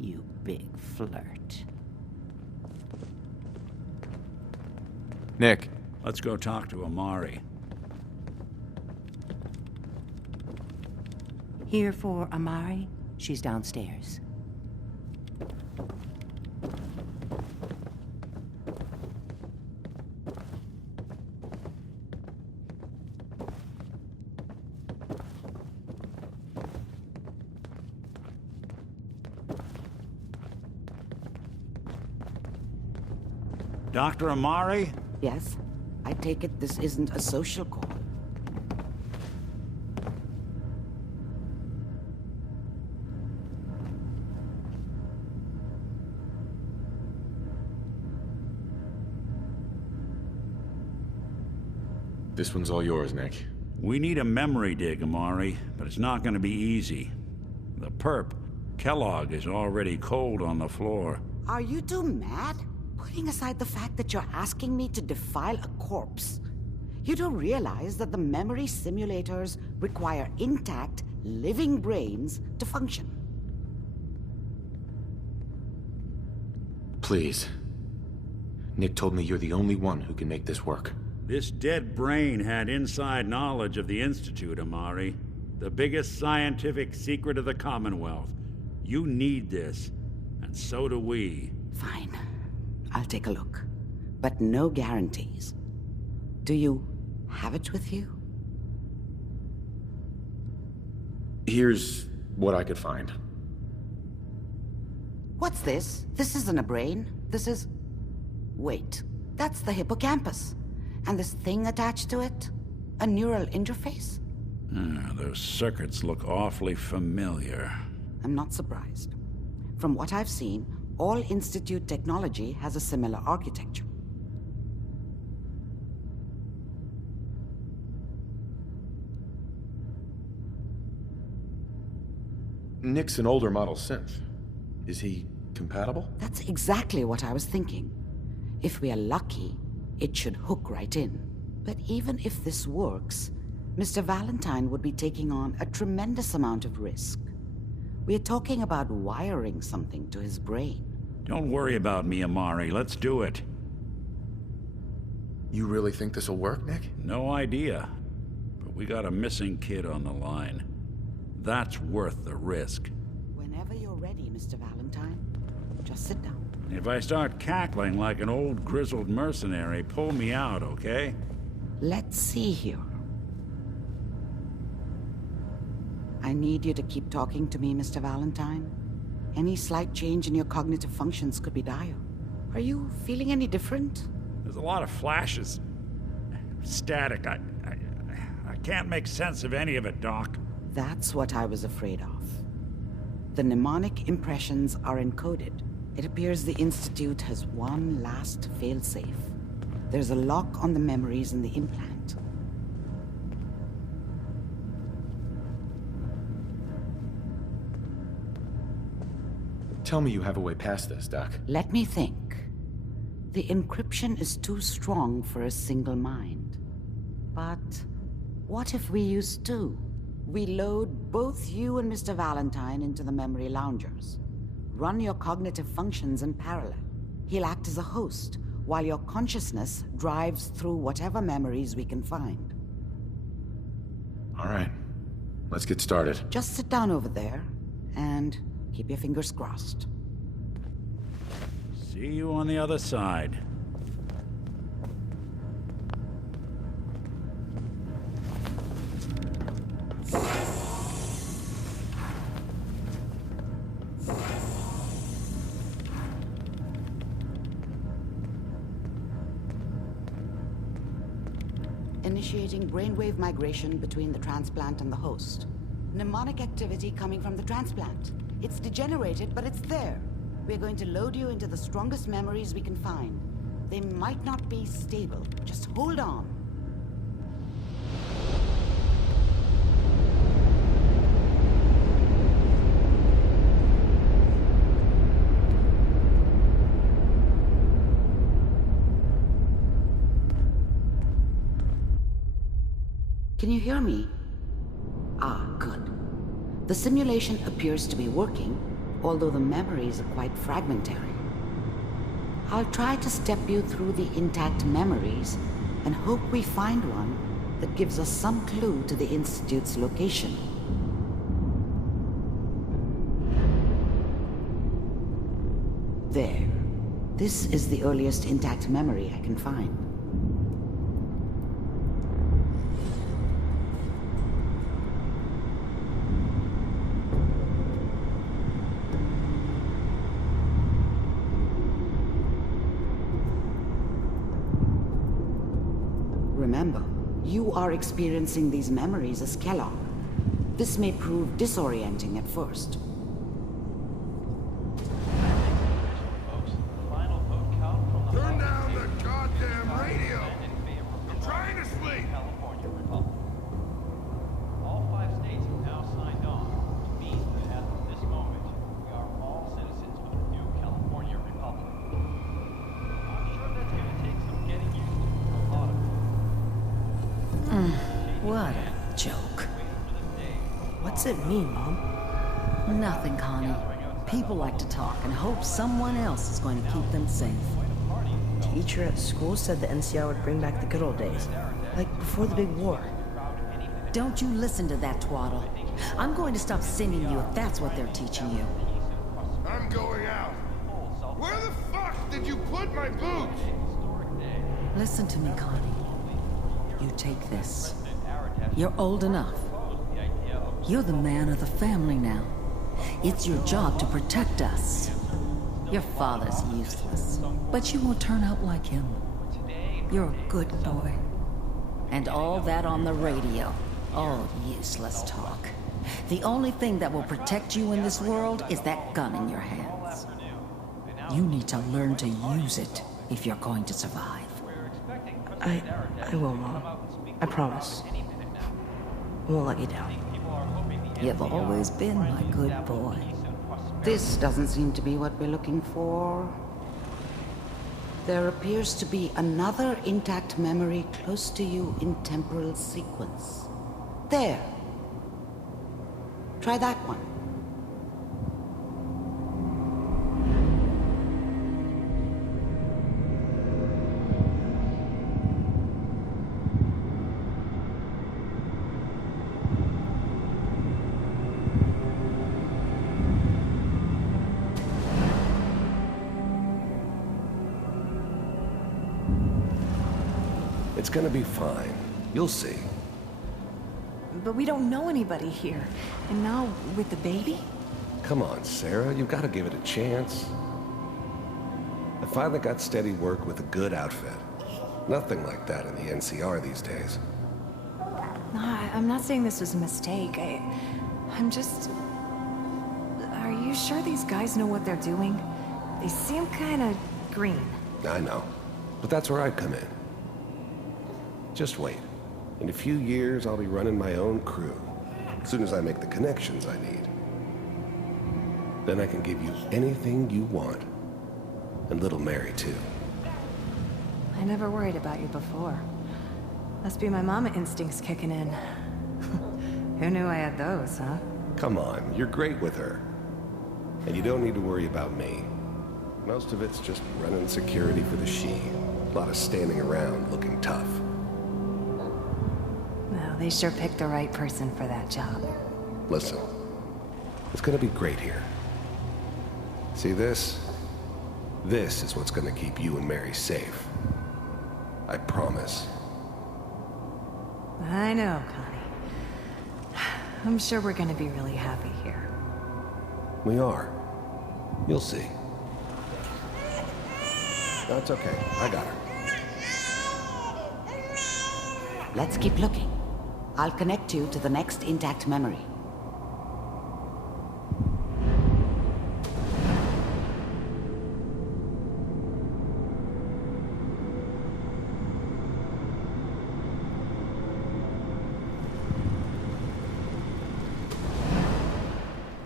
You big flirt. Nick. Let's go talk to Amari. Here for Amari? She's downstairs. Dr. Amari? Yes? I take it this isn't a social call. This one's all yours, Nick. We need a memory dig, Amari, but it's not gonna be easy. The perp, Kellogg, is already cold on the floor. Are you two mad? Putting aside the fact that you're asking me to defile a corpse, you don't realize that the memory simulators require intact, living brains to function. Please. Nick told me you're the only one who can make this work. This dead brain had inside knowledge of the Institute, Amari. The biggest scientific secret of the Commonwealth. You need this, and so do we. Fine. I'll take a look. But no guarantees. Do you have it with you? Here's what I could find. What's this? This isn't a brain. This is... Wait. That's the hippocampus. And this thing attached to it? A neural interface? Those circuits look awfully familiar. I'm not surprised. From what I've seen, all Institute technology has a similar architecture. Nick's an older model synth. Is he compatible? That's exactly what I was thinking. If we are lucky, it should hook right in. But even if this works, Mr. Valentine would be taking on a tremendous amount of risk. We're talking about wiring something to his brain. Don't worry about me, Amari. Let's do it. You really think this'll work, Nick? No idea. But we got a missing kid on the line. That's worth the risk. Whenever you're ready, Mr. Valentine, just sit down. If I start cackling like an old grizzled mercenary, pull me out, okay? Let's see here. I need you to keep talking to me, Mr. Valentine. Any slight change in your cognitive functions could be dire. Are you feeling any different? There's a lot of flashes. Static. I can't make sense of any of it, Doc. That's what I was afraid of. The mnemonic impressions are encoded. It appears the Institute has one last failsafe. There's a lock on the memories in the implant. Tell me you have a way past this, Doc. Let me think. The encryption is too strong for a single mind. But what if we use two? We load both you and Mr. Valentine into the memory loungers. Run your cognitive functions in parallel. He'll act as a host, while your consciousness drives through whatever memories we can find. All right. Let's get started. Just sit down over there, and keep your fingers crossed. See you on the other side. Initiating brainwave migration between the transplant and the host. Mnemonic activity coming from the transplant. It's degenerated, but it's there. We're going to load you into the strongest memories we can find. They might not be stable. Just hold on. Can you hear me? Ah, good. The simulation appears to be working, although the memories are quite fragmentary. I'll try to step you through the intact memories and hope we find one that gives us some clue to the Institute's location. There. This is the earliest intact memory I can find. Remember, you are experiencing these memories as Kellogg. This may prove disorienting at first. Turn down the goddamn radio! I'm trying to sleep! All 5 states have now signed on, which means that as of this moment, we are all citizens of the new California Republic. I'm sure that's going to take some getting used to for a lot of you. What a joke. What's it mean, Mom? Nothing, Connie. People like to talk and hope someone else is going to keep them safe. Teacher at school said the NCR would bring back the good old days, like before the big war. Don't you listen to that twaddle. I'm going to stop singing you if that's what they're teaching you. I'm going out. Where the fuck did you put my boots? Listen to me, Connie. You take this. You're old enough. You're the man of the family now. It's your job to protect us. Your father's useless, but you won't turn out like him. You're a good boy. And all that on the radio, all useless talk. The only thing that will protect you in this world is that gun in your hands. You need to learn to use it if you're going to survive. I will, Mom. I promise. I won't let you down. You've always been my good boy. This doesn't seem to be what we're looking for. There appears to be another intact memory close to you in temporal sequence. There. Try that one. It's gonna be fine. You'll see. But we don't know anybody here. And now, with the baby? Come on, Sarah. You've got to give it a chance. I finally got steady work with a good outfit. Nothing like that in the NCR these days. No, I'm not saying this was a mistake. I'm just... Are you sure these guys know what they're doing? They seem kind of green. I know. But that's where I come in. Just wait. In a few years, I'll be running my own crew. As soon as I make the connections I need. Then I can give you anything you want. And little Mary, too. I never worried about you before. Must be my mama instincts kicking in. Who knew I had those, huh? Come on, you're great with her. And you don't need to worry about me. Most of it's just running security for the she. A lot of standing around looking tough. Well, they sure picked the right person for that job. Listen, it's gonna be great here. See this? This is what's gonna keep you and Mary safe. I promise. I know, Connie. I'm sure we're gonna be really happy here. We are. You'll see. That's okay. I got her. Let's keep looking. I'll connect you to the next intact memory.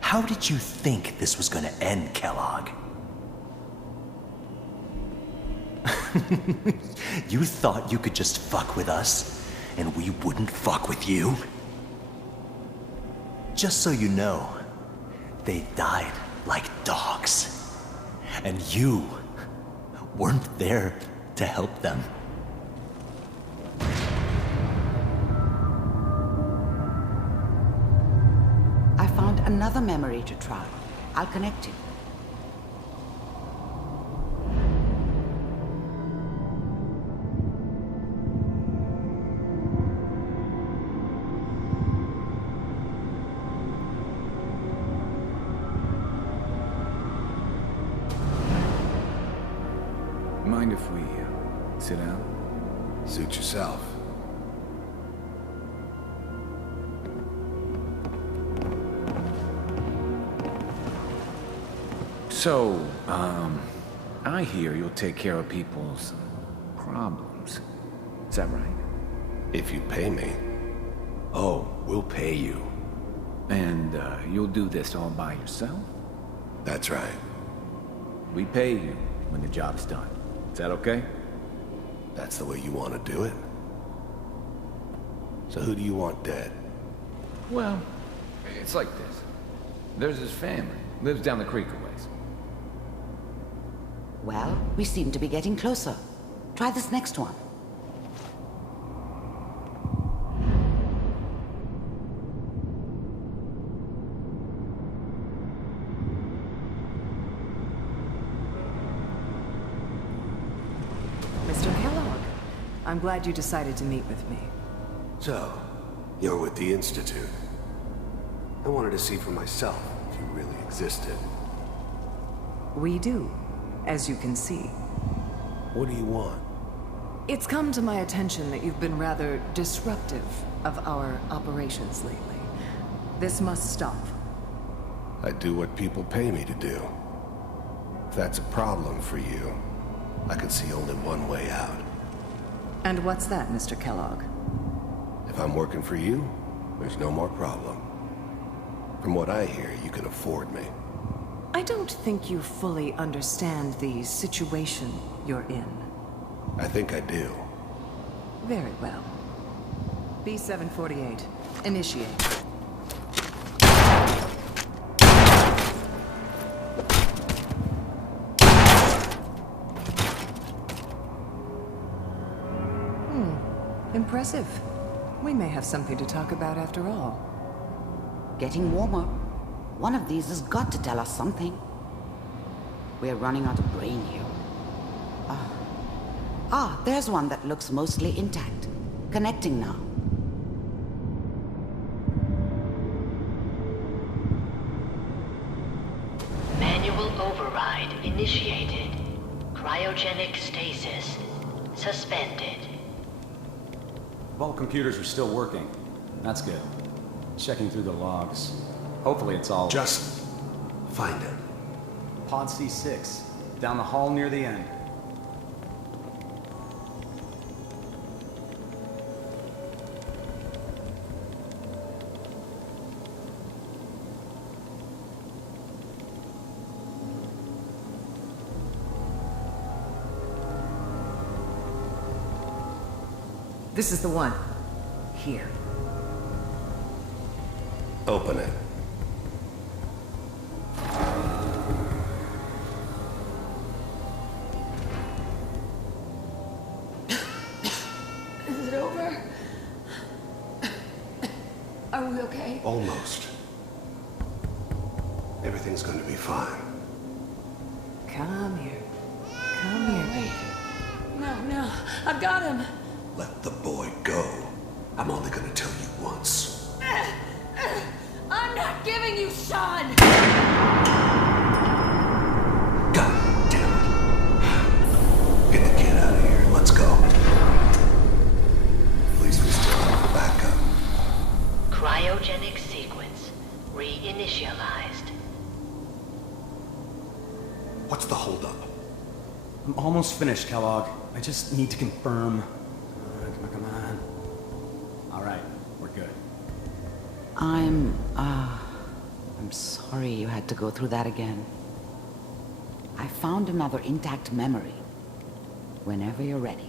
How did you think this was gonna end, Kellogg? You thought you could just fuck with us, and we wouldn't fuck with you? Just so you know, they died like dogs. And you weren't there to help them. I found another memory to try. I'll connect you. Mind if we sit down? Suit yourself. So, I hear you'll take care of people's problems. Is that right? If you pay me. Oh, we'll pay you. And, you'll do this all by yourself? That's right. We pay you when the job's done. Is that okay? That's the way you want to do it? So who do you want dead? Well, it's like this. There's his family. Lives down the creek a ways. Well, we seem to be getting closer. Try this next one. Mr. Kellogg, I'm glad you decided to meet with me. So, you're with the Institute. I wanted to see for myself if you really existed. We do, as you can see. What do you want? It's come to my attention that you've been rather disruptive of our operations lately. This must stop. I do what people pay me to do. If that's a problem for you, I can see only one way out. And what's that, Mr. Kellogg? If I'm working for you, there's no more problem. From what I hear, you can afford me. I don't think you fully understand the situation you're in. I think I do. Very well. B-748, initiate. Impressive. We may have something to talk about after all. Getting warmer. One of these has got to tell us something. We're running out of brain here. There's one that looks mostly intact. Connecting now. Manual override initiated. Cryogenic stasis suspended. Vault computers are still working. That's good. Checking through the logs. Hopefully it's all... Just find it. Pod C6. Down the hall near the end. This is the one. Here. Open it. Is it over? Are we okay? Almost. Everything's going to be fine. Come here. Come here, baby. No. I've got him. Let the boy go. I'm only going to tell you once. I'm not giving you Sean! God damn it. Get the kid out of here. Let's go. At least we still have backup. Cryogenic sequence reinitialized. What's the holdup? I'm almost finished, Kellogg. I just need to confirm. Come on. All right, we're good. I'm sorry you had to go through that again. I found another intact memory. Whenever you're ready.